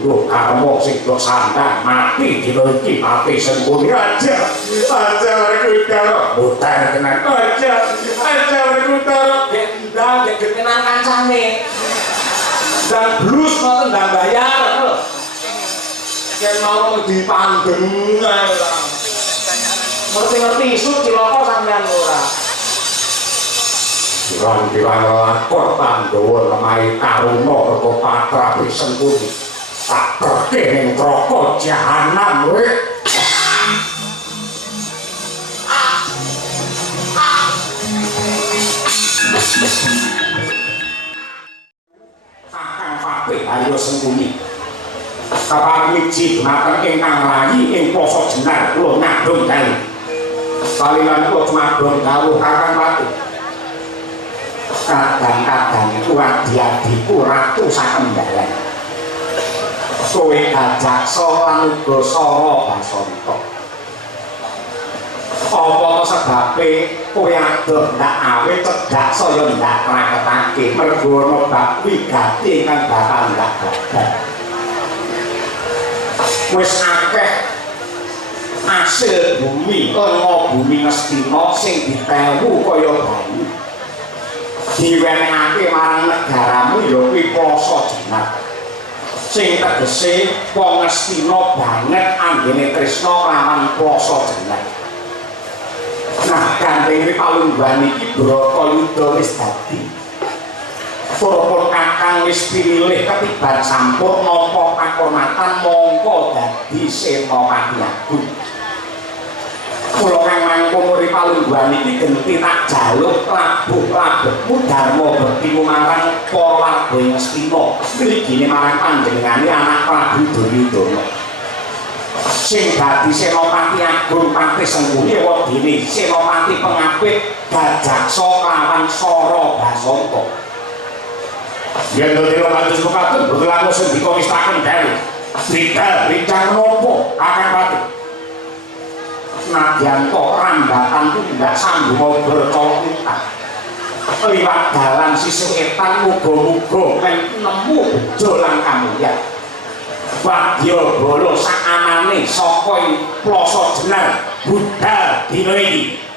lho karmo sing do sandang mati dina iki mati sembunyi aja Werkudara mutar tenan aja Werkudara gek ndang gek kenan kancane ndang blus ngoten ndang bayar lho yen mau dipandeng ae ngerti-ngerti isu cilaka sampean ora Pirang-pirang lakon Pandhawa lemai karuna merga patrapi sengkuni tak kerke ning neraka jahanam kowe Kakang Fatih ayo sengkuni Kapan wiji dumateng ingkang rayi ing plasa Jenar kula ngadhong dalu kaliyan kula madhong dawuh Kakang Fatih kadang-kadang wadi-adiku ratu sakembalan kowe Gajaksa lan uga Sara Basanta apa sebabe kowe adoh ndak awe cedhak saya ndak raketake mergo ana bab wigati kang bakal ndak gagal wis akeh asil bumi ana bumi Ngastina sing ditewu kaya banyu diwenehake marang negaramu ya kuwi plasa Jenar sing tegese wong Ngastina banget anggene tresna lawan plasa Jenar nah gandeng palungguhan iki Bratayuda wis dadi purpun kakang wis pinilih ketiban sampur napa kakurmatan mongko dadi Senopati Agung kula kang mangkon palungguhan iki genti tak jaluk labuh-labehmu Darma bekti marang para warga Ngastina mligine marang panjenengane anak Prabu Duryudana sing dadi Senopati Agung Patih Sengkuni wedine Senopati Pengapit Gajaksa lawan Sara Basanta yen dene lanjut mekaten betul sing dikomistaken dalu bridal menapa Kakang Patih nadyan kok rambatan tindak sambung bercolok liwat dalan sisih etan muga-muga nemu bejo lan kamulyan Wadyabala sak anane saka plasa Jenar budal dina iki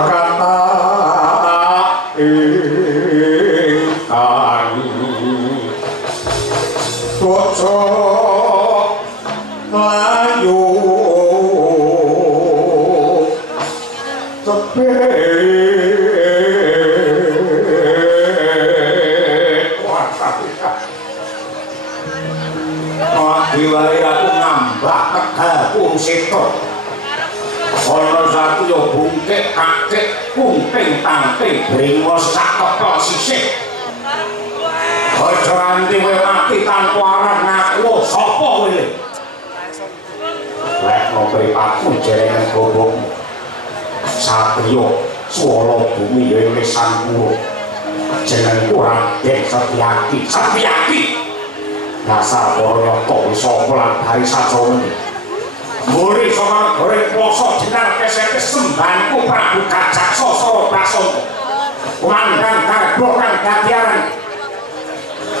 kata ingkang bocor layu diwari aku ngambak tegalku seto ana satu yo bungkek kakek kumping tangting brengos sak kepel sisih aja nganti kowe mati tanpa arep ngaku sapa kowe lek mripatmu jerengan gobok satriya swara bumi ya lesan kuro jenengku Raden Setyaki dasar Warayata wis apa lan hari sajane muri sama goreng poso jenar kesete sembanku Prabu Kajaksa Sara Basanta kumandang karbokan dadiaran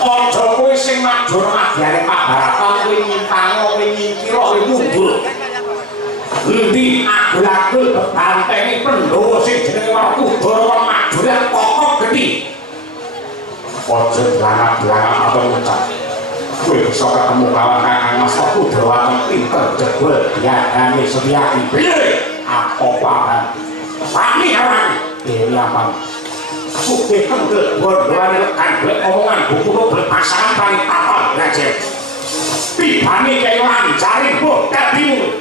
aja kowe sing majur madyane Pak Baratan kowe nyintano kowe nyingkira kowe mundur endi agul-agul bebanteni Pandhawa sing jenenge Werkudara wong majuran pokok gedhi aja blangak-blangak apa ngucap kowe bisa ketemu kawan Kakang Mas Werkudara pinter jebul diadani Setyaki piye apa paham sami arang dhewe apa sugih kendel bodoane lekan golek omongan bukuno berpasangan paling tapal ngajen pibane kaya lancare bodhat bingung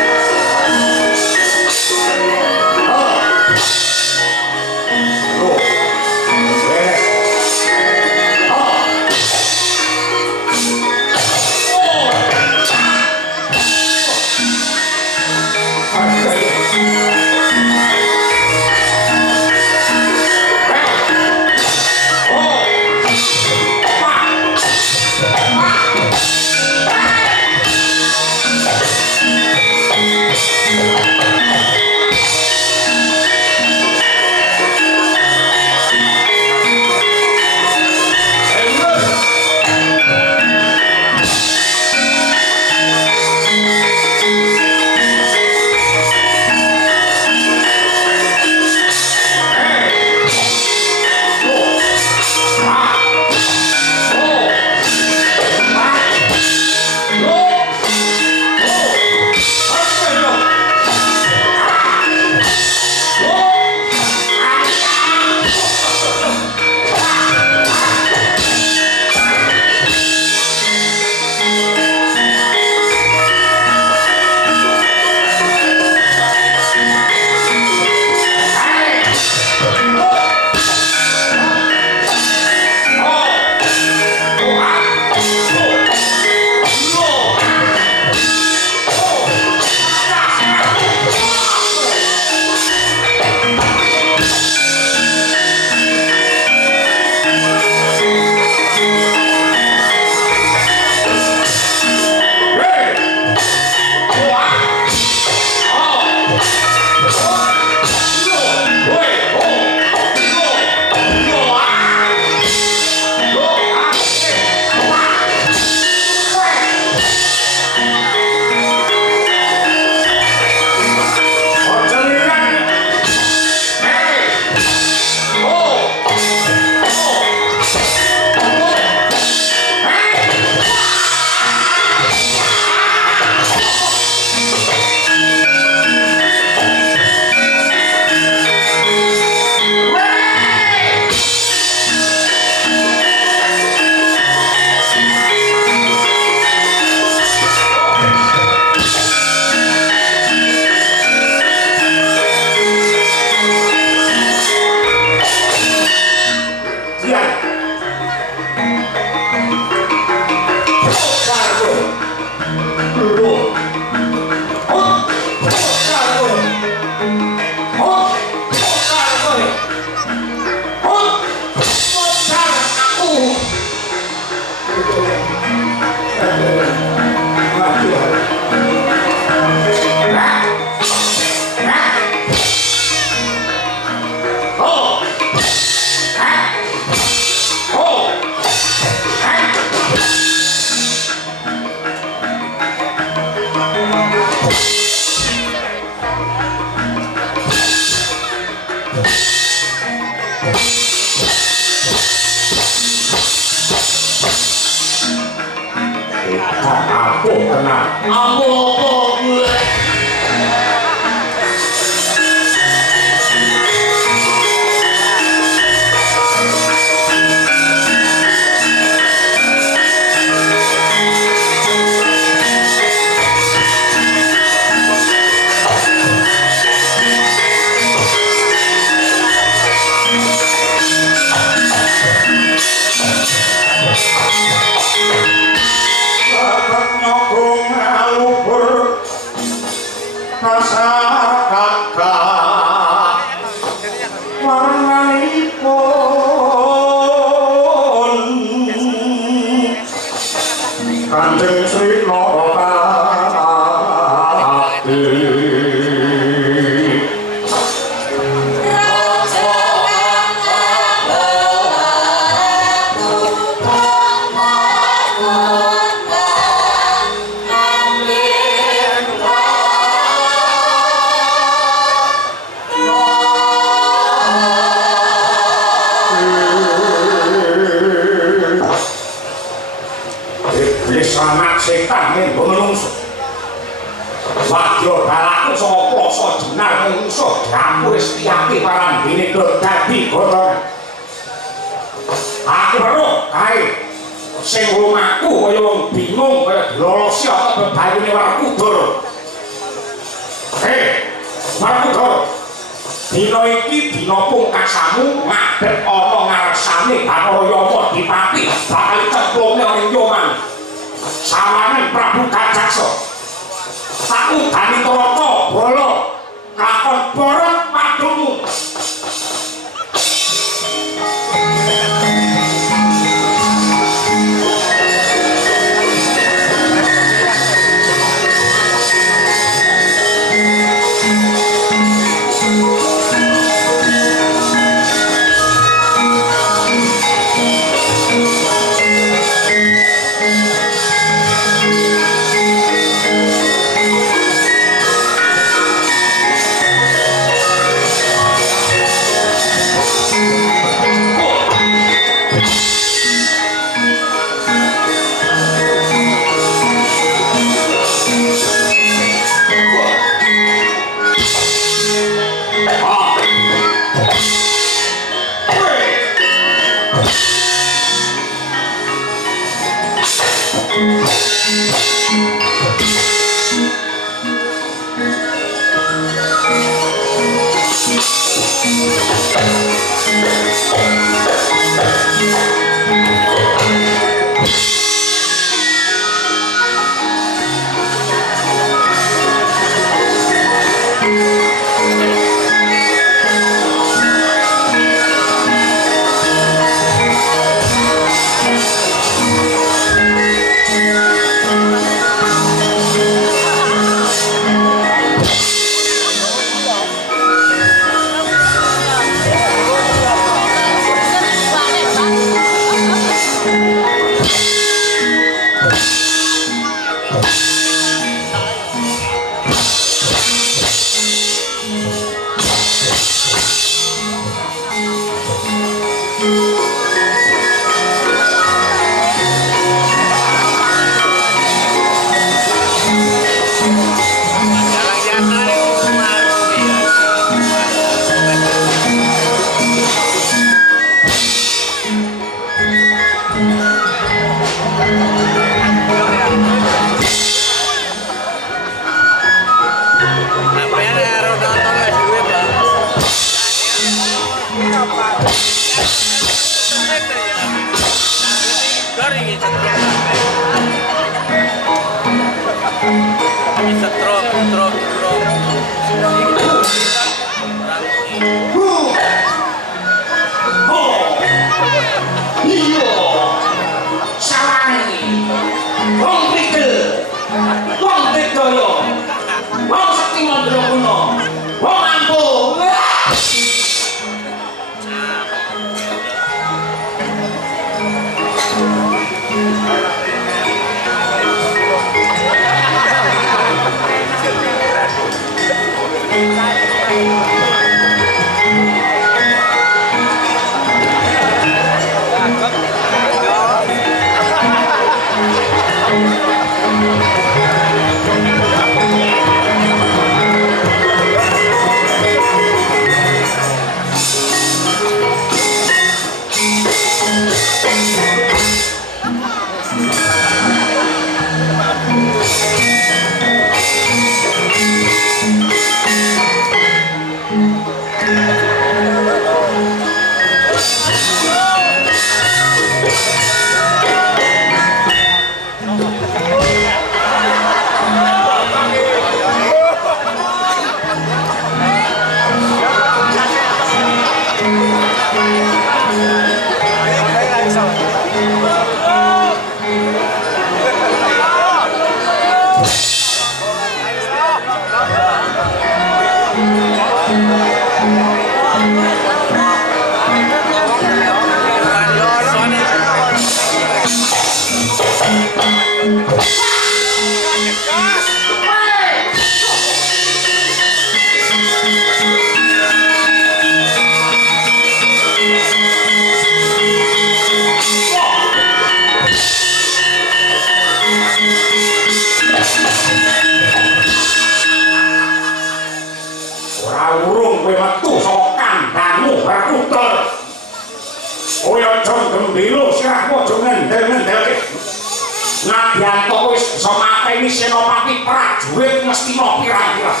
Senopati prajurit mesti mau pirang-pirang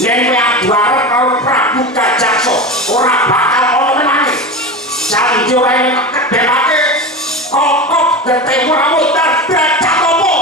yen kowe adu arep karo Prabu Gajahso ora bakal ono menangi janji ora yen kedekake kokok getemu rambut derajat apa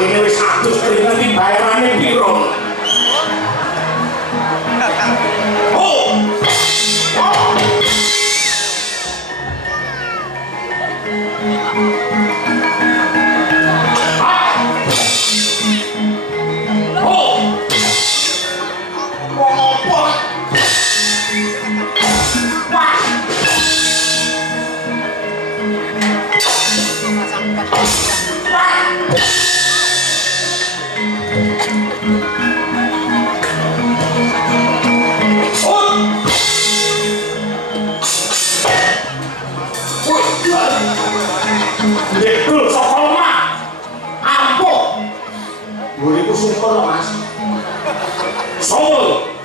ini wis atus keringan di bayarannya biro.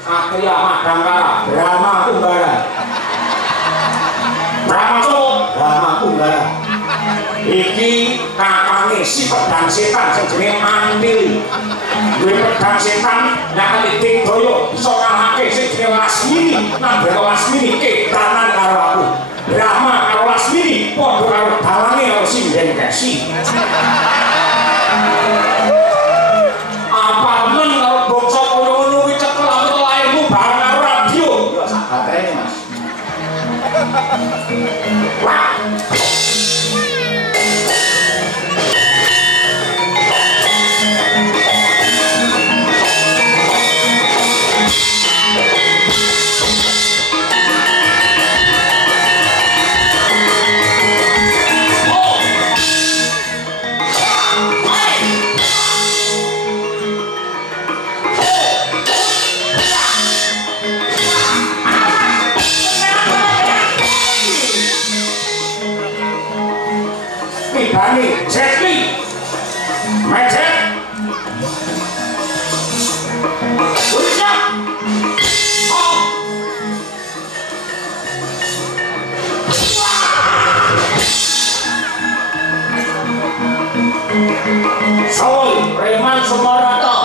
Satria Madangkara Brahma Kumbara Brahma Solo Brahma Kumbara iki kakange si pedang setan sing jenenge Mantili duwe pedang setan nyakali Tingdoyo iso kalahake sing jenenge Lasmini nang Lasmini kedanan karo aku Brahma karo Lasmini padha karo dalange karo Sinden Kesi apa men karo bangsa kono-kono kuwi cekel aku lahirmu bareng karo radio ya sak baterene Mas wah Bani, Jetli, Majek, Wisya, Oh, Soy, Preman Sumarata,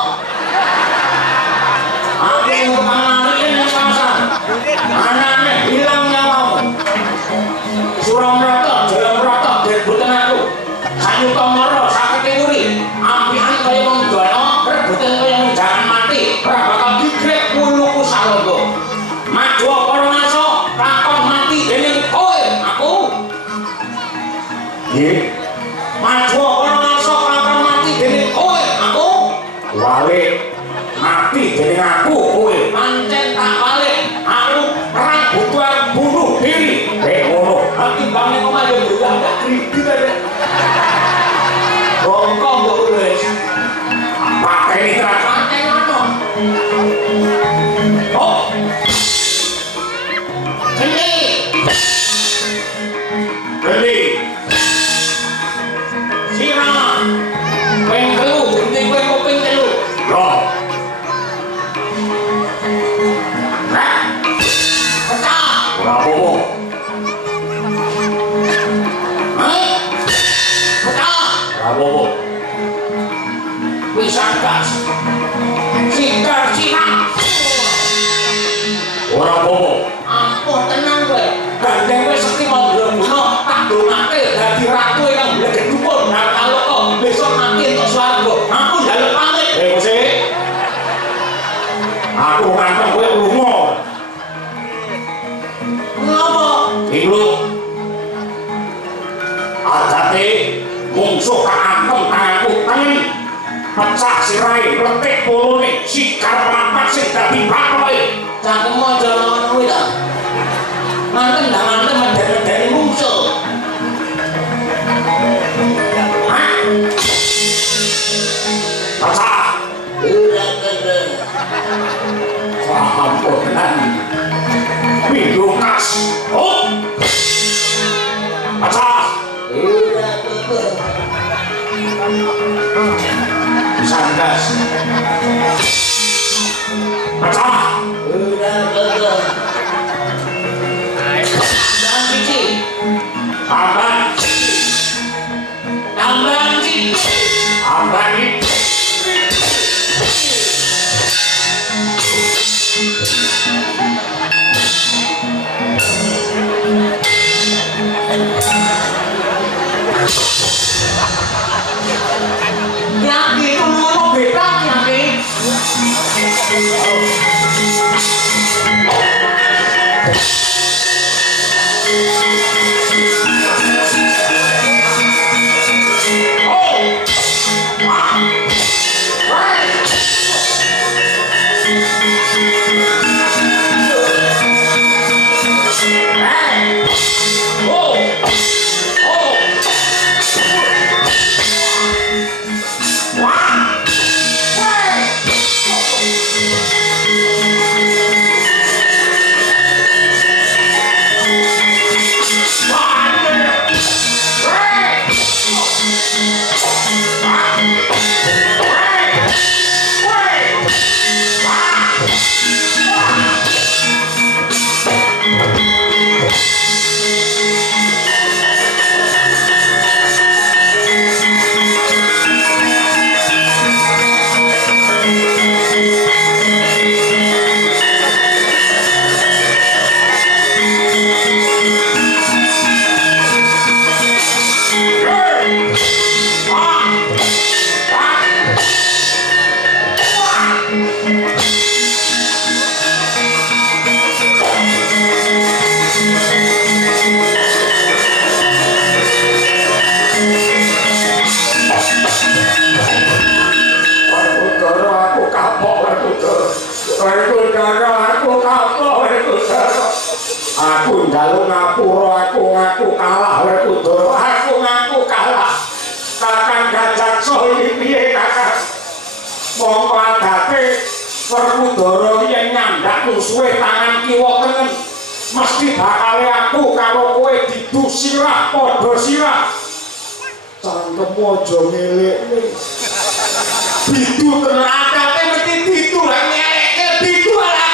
aku mengalami yang pasar, anaknya hilang nyawamu, Suramrata, Jalan Rata, rebutan aku. Sanyu Tomoro sakit uri ampian kaya wong dono rebutan kaya wong jangan mati ora bakal digrek puluku salogo maju para ngaso lakon mati dening kowe aku nggih maju para ngaso lakon mati dening kowe aku wale mati dening aku kowe pancen tak wale aku perang butuh bunuh diri ngono ati bangane kok ayo ndak kredit ae bongkong kok wis pakai ini pakai ngono oh ini Sagas sikar Cina ora apa-apa ampun tenang kowe gandeng kowe sekti mandraguna tak dongake dadi ratu ingkang blegek dukun nang kaloka besok mati entuk swarga aku njaluk pamit Gusti aku nganteng kowe lunga ngapa iku adate mungsuh kaantem tanganku tangan pecah sirahe letik polone sikar mlampah sing dadi pakoke cangkemmu aja ngono kuwi ta ngantem ngantem medeni mungsuh pecah paham tenan minggu kas oh pecah Sandas pecah dan cici amban cici amban Nyaki itu ngomong beda nyaki aku njaluk ngapura aku ngaku kalah Werkudara aku ngaku kalah Kakang Gajaksa iki piye Kakang mongko adate Werkudara yen nyandak musuhe tangan kiwa tengen mesti bakal aku karo kowe didu sirah padha sirah cangkemmu aja ngelekne didu tenan adate mesti didu lan ngeleke didu ala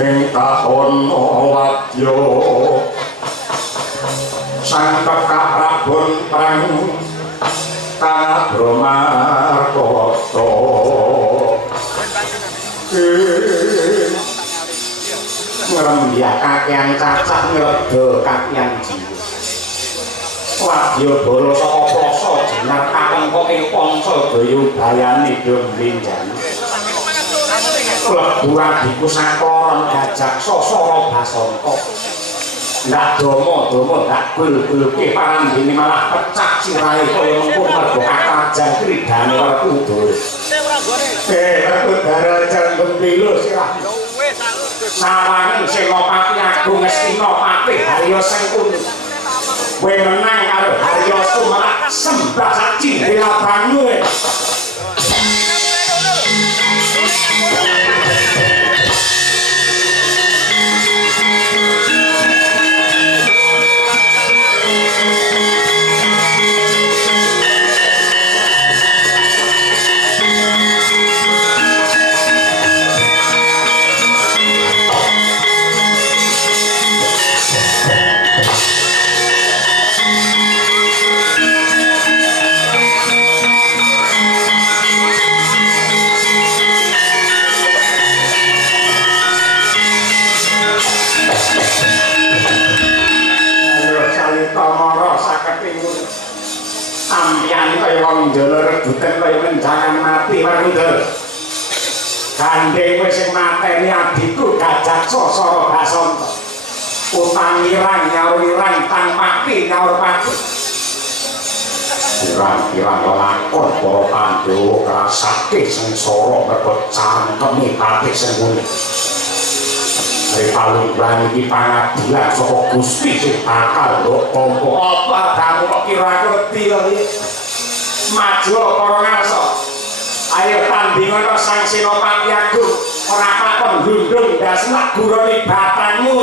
ing tahun wadya sang Prabu Prang Kabramarkata ngrembyak kakehan cacah ngreda kakehan jiwa wadya bala saka prasa jenar kakengkok ing Pansadaya bayani Dembenjani klebu adiku sakoron Gajaksa Sara Basanta ndak domo ndak gul-gulke parandene malah pecah sirahe kaya mengko mergo kakrajan kridane Werkudara Werkudara jantung pilu sirah sawangen Senopati Agung Ngastinapati Harya Sengkuni kowe menang karo Harya Sumerak sembah sak cindela banyu wong njono rebutan kaya menjangan mati Werkudara. Gandeng wis sing mateni adikku Gajaksa Sara Basanta. Utang irang nyaur irang tanpaki nyaur pati. Pirang-pirang lakon para Pandhawa ngrasake sengsara merga cangkeme pati Sengkuni. Ripalungguhan iki pangadilan saka Gusti sing bakal ndok tampa. Apa kamu kok kira ngerti kok iki? Maju para ngarsa. Ayo tandingan Sang Senopati Agung ora kakon glundung ndas lak gurone batangmu.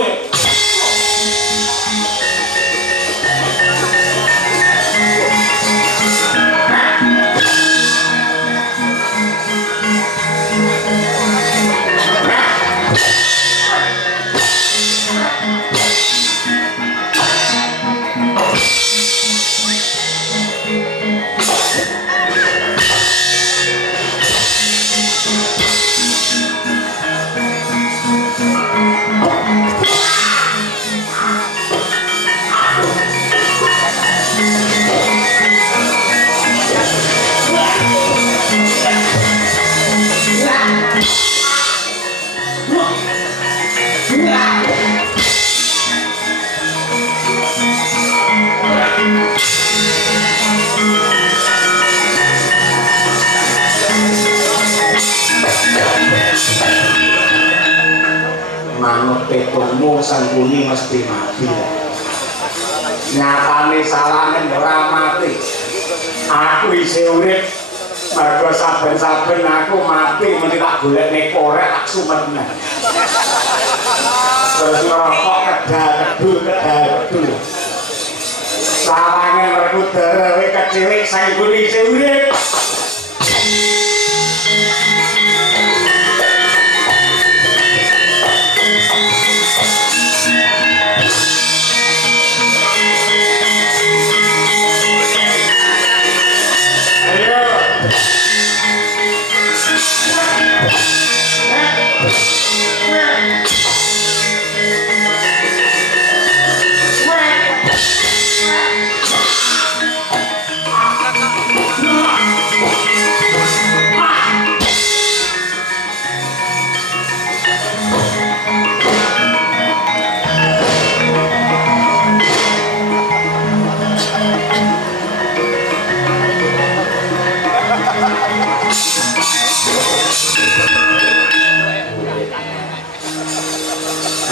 Manut petungmu Sengkuni mesti mati. Nyatane salahne ora mati. Aku isih urip mergo saben-saben aku mati mesti tak golekne korek tak sumetne. Terus ngerokok kedal-kedul. Salahne Werkudara kowe kecilik Sengkuni isih urip.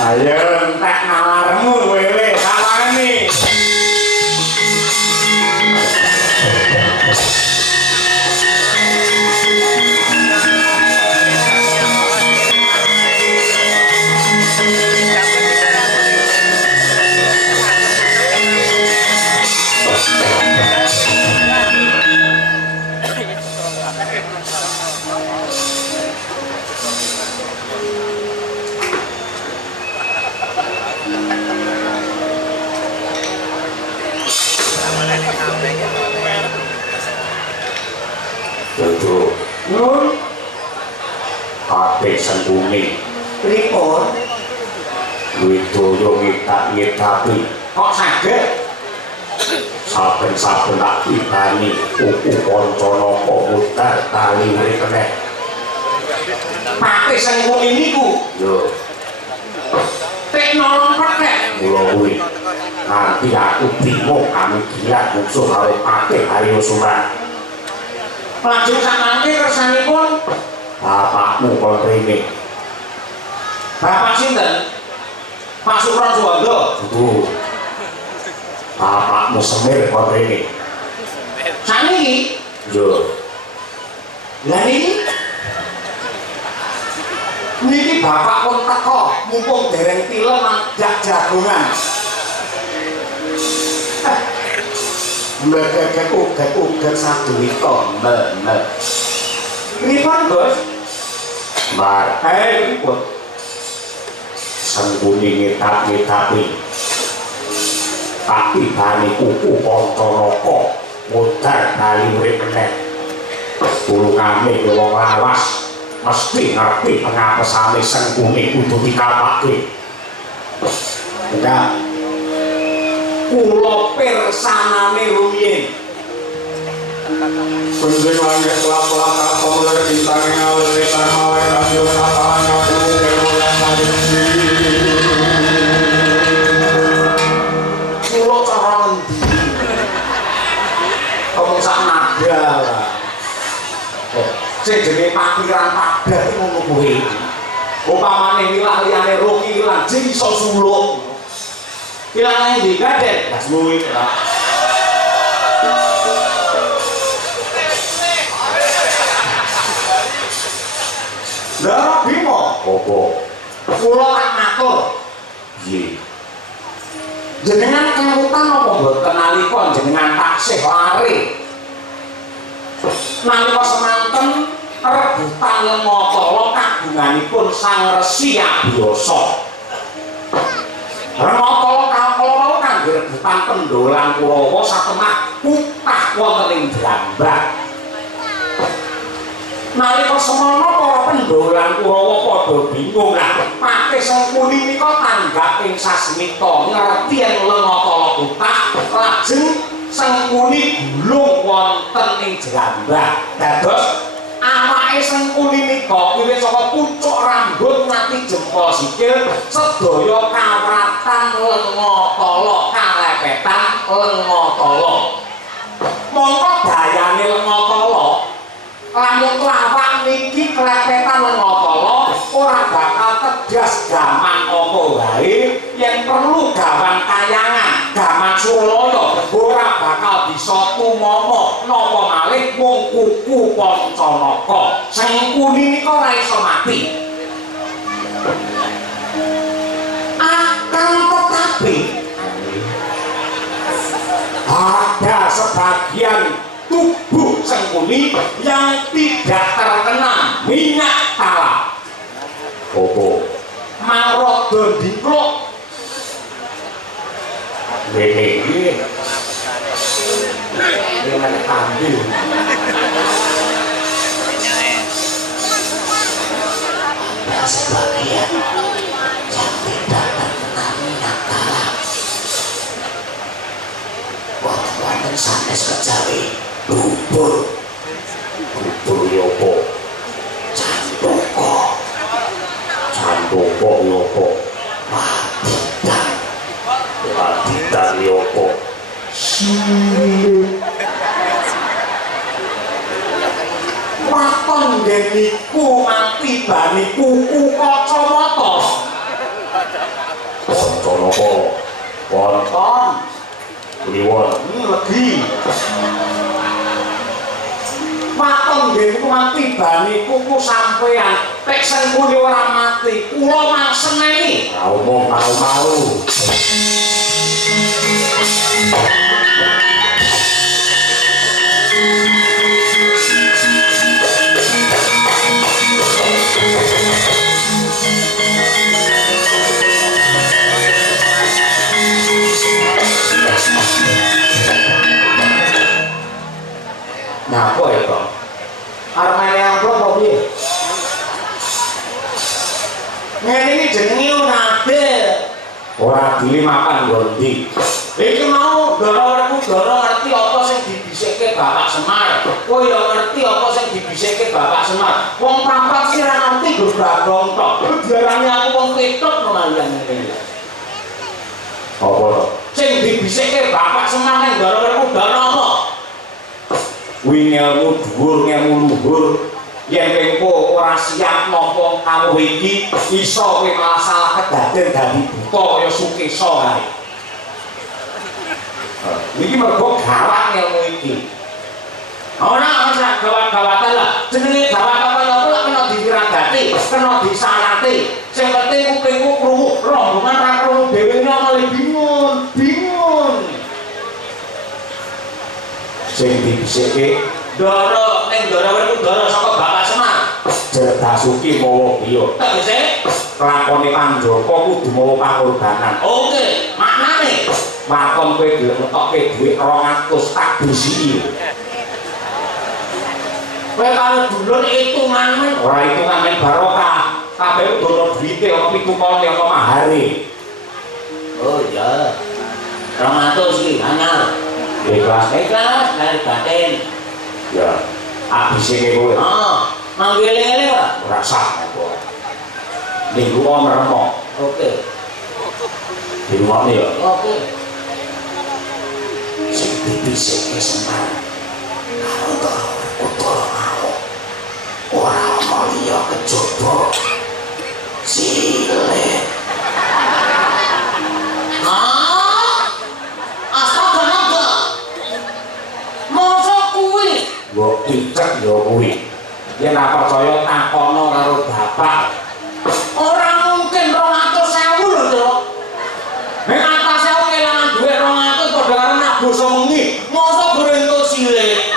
Ayo entek nalarmu wele sawani. Nun Pati Sengkuni pripun Widoyo ngitak-ngitapi kok saged saben-saben tak tibani uku kanca napa mutar tali mrene. Pati Sengkuni niku yo tek nolong petek mula kuwi nanti aku bingung kami gila musuh karo Pati Haryo Suman. Lajeng sakmangke kersanipun bapakmu kontrine. Bapak sinten? Pak Suprajwanda. Betul. Bapakmu Semir kontrine. Saniki? Yo. Lah niki bapak pun teko mumpung dereng tilem jak jagongan. Mbak uget saduwita mbak. Pripun, Bos? Mbak, pripun? Sengkuni ngitak-ngitapi. Tapi bani kuku kanca naka modar bali urip meneh. Tulungane wong lawas mesti ngerti pengapesane Sengkuni kudu dikapake. Enggak. Kula pirsanane rumiyin Penting langit kelap-kelap kapal dari bintang yang ngalir di tanah air radio katanya mulai maju. Kulo cara ngendi? Kamu sak nada lah. Sing jenenge pakiran padat iki ngono kuwi. Upamane wilah liyane roki ilang jeng iso sulung. Ilane ndi gaden? Gas luwih lah. Lah bimo opo? Kula tak matur. Piye? Jenengan kawutan apa mboten nalika jenengan taksih lare? Nalika semanten rebutan Lengatala kagunganipun Sang Resi Abiyasa. Lengatala kawula kangge rebutan Pendolan Kurawa satemah kutah wonten ing Brambang. Nalika semana para Pendolan Kurawa padha bingung lah pake Sengkuni nika tanggap ing sasmita ngerti yen Lengatala kutah lajeng Sengkuni gulung wonten ing Brambang. Dados awake Sengkuni nika wiwit saka pucuk rambut nganti jempol sikil sedaya kawratan Lengatala kalepetan Lengatala. Mongko dayane Lengatala lamun lawak niki kelepetan Lengatala ora bakal tegas gaman apa wae yen perlu gaman kayangan gaman Suralaya ora bakal bisa tumama napa malih mung kuku Pancanaka. Sengkuni nika ora iso mati. Akan tetapi ada sebagian tubuh Sengkuni yang tidak terkena minyak talak. Opo? Marodo diplok. Ini ada kambing. Ada sebagian yang tidak terkena minyak talak. Wonten sanes kejawi bubur yopo candoko yopo wadidan yopo waton ngeniku mati bani kuku kacamata Pancanaka wonten kliwon legi waton nggih mati bani kuku sampean tek Sengkuni ora mati kula mangseneni omong karo-karo. Nah, apa ya, Bang? Armene apa kok piye? Ngene iki jenenge nade. Ora dili makan gondi. Iki mau gara-gara ngerti apa sing dibisikke Bapak Semar. Kowe ya ngerti apa sing dibisikke Bapak Semar. Wong prampat sih ora ngerti go bagong tok. Diarani aku wong ketok malian ngene. Apa to? Sing dibisikke Bapak Semar ning gara-gara udara apa? Kuwi ngelmu dhuwur ngelmu luhur yen engko ora siap nampa kawuh iki iso kowe malah salah kedaden dadi buta kaya Sukesa kae. Iki mergo gawat ngelmu iki. Ora gawat-gawatan lah. Jenenge gawat apa lho kena diwiragati, kena disanati. Sing penting kupingku krungu, rombongan ra krungu dhewe malah bingung. Sing dibisikke Ndara ning Ndara iku Ndara saka Bapak Semar. Jerdasuki mawa biya. Tegese lakone Pandhaka kudu mawa pangorbanan. Oke, maknane wakon kowe gelem ngetokke dhuwit 200 tak busiki. Kowe karo dulur hitungan men, ora hitungan men barokah. Kabeh kudu ono duwite, ono pitukane, ono mahare. Oh iya. 200 iki anyar. Ikhlas dari batin Ya, abis iki kowe. Mangke eling-eling ora? Ora sah apa. Minggu meremok. Oke. Di rumah ya. Oke. Sing dibisike Semar. Karo utara mau. Ora ana liya kejaba. Cilik. Astaga naga. Mosok kuwi. Mbok picek ya kuwi. Yen ora percaya takono karo bapak. Ora mungkin 200.000 lho, Cuk. Nek atase kelangan dhuwit 200 padha karo nak basa mengi. Mosok goreng entuk cilik.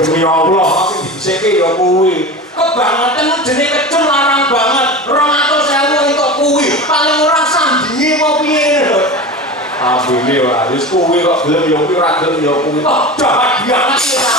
Demi Allah, sing dibisike ya kuwi. Kebangetan jenenge kecul larang banget. 200.000 entuk kuwi. Paling ora sandingi apa piye lho. Abine ora wis kuwi kok gelem ya kuwi ora gelem ya kuwi. Oh, jahat banget iki ora.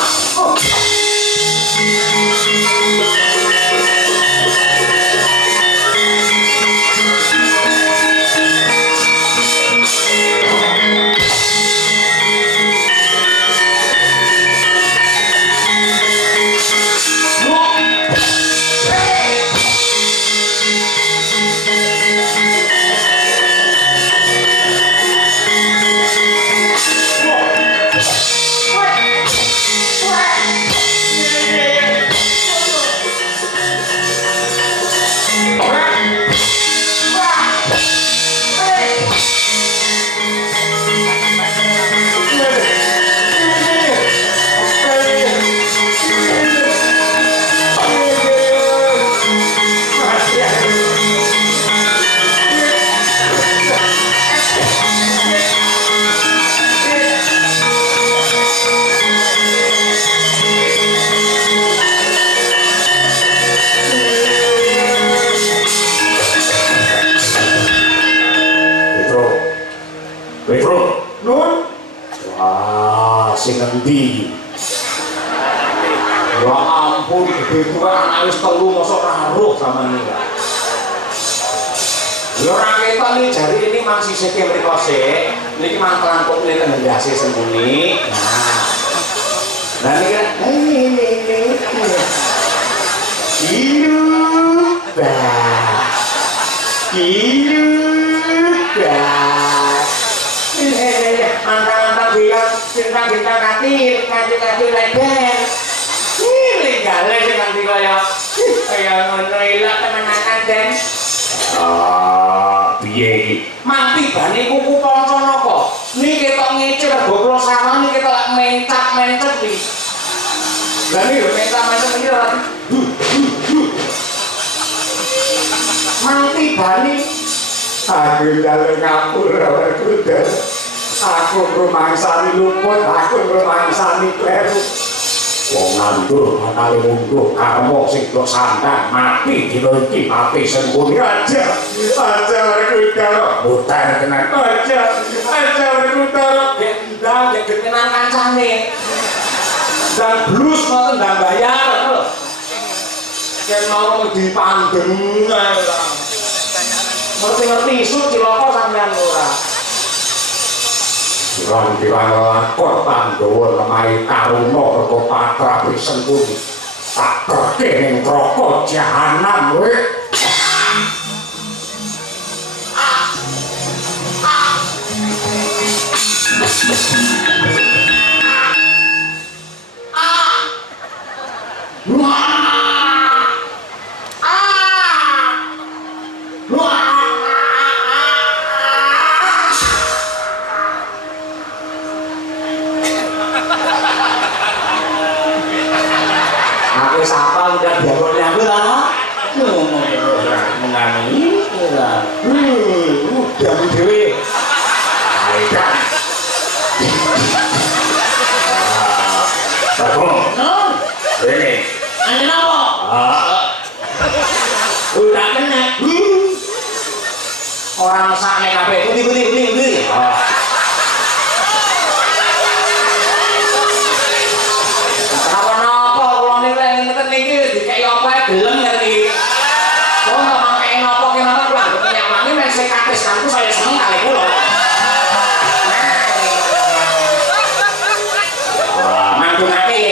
Sing endi? Ya ampun, gede kuwi anak wis 3 mosok ora roh samane. Ya ora ketok iki jari ini mang sisike mriko sik. Niki mang kelangkuk niki ndase sembunyi. Nah. Lah niki Antara bilang cinta-cinta kaki lebar. Gale sing nganti kaya ngono ilak temenanan Den. Piye iki? Mati bane kuku kanca napa? Niki ketok ngecil goblok sawah niki ketok mencak-mencet iki. Lah niki mencak-mencet iki ora. Mati bane aku jalan ngapur ora kuda. Aku rumangsani luput, aku rumangsani kleru. Wong ngandur bakal mundur karma sing do sandang mati dina iki mati sembunyi aja kuda mutar tenan aja kuda ndang gegenan kancane dan blues ngoten ndang bayar lho yen mau dipandeng ae ngerti-ngerti isu cilaka sampean ora Pirang-pirang lakon Pandhawa lemari karuna rega patra prisengkuni tak kerke ning neraka jahanam kowe. Sapa udah biarnya lah mengani udah dewe aida ini apa? udah kena orang sakne kabeh putih gelem ngerti. Kok ngomong kayak ngopo ki ngono kuwi anggap nyawangi nek sing katis kanku saya seneng kali kula. Manggunake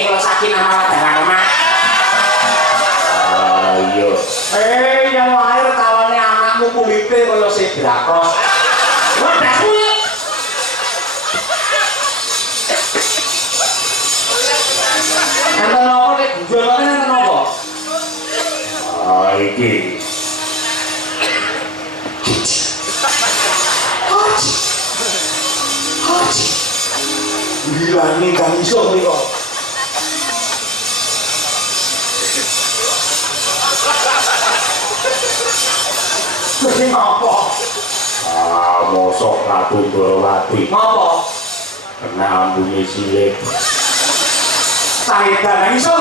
Gila ini kan iso nih kok. Ini apa? Mosok Ratu Ndorowati. Ngapa? Kena ambune silit. Saedan iso.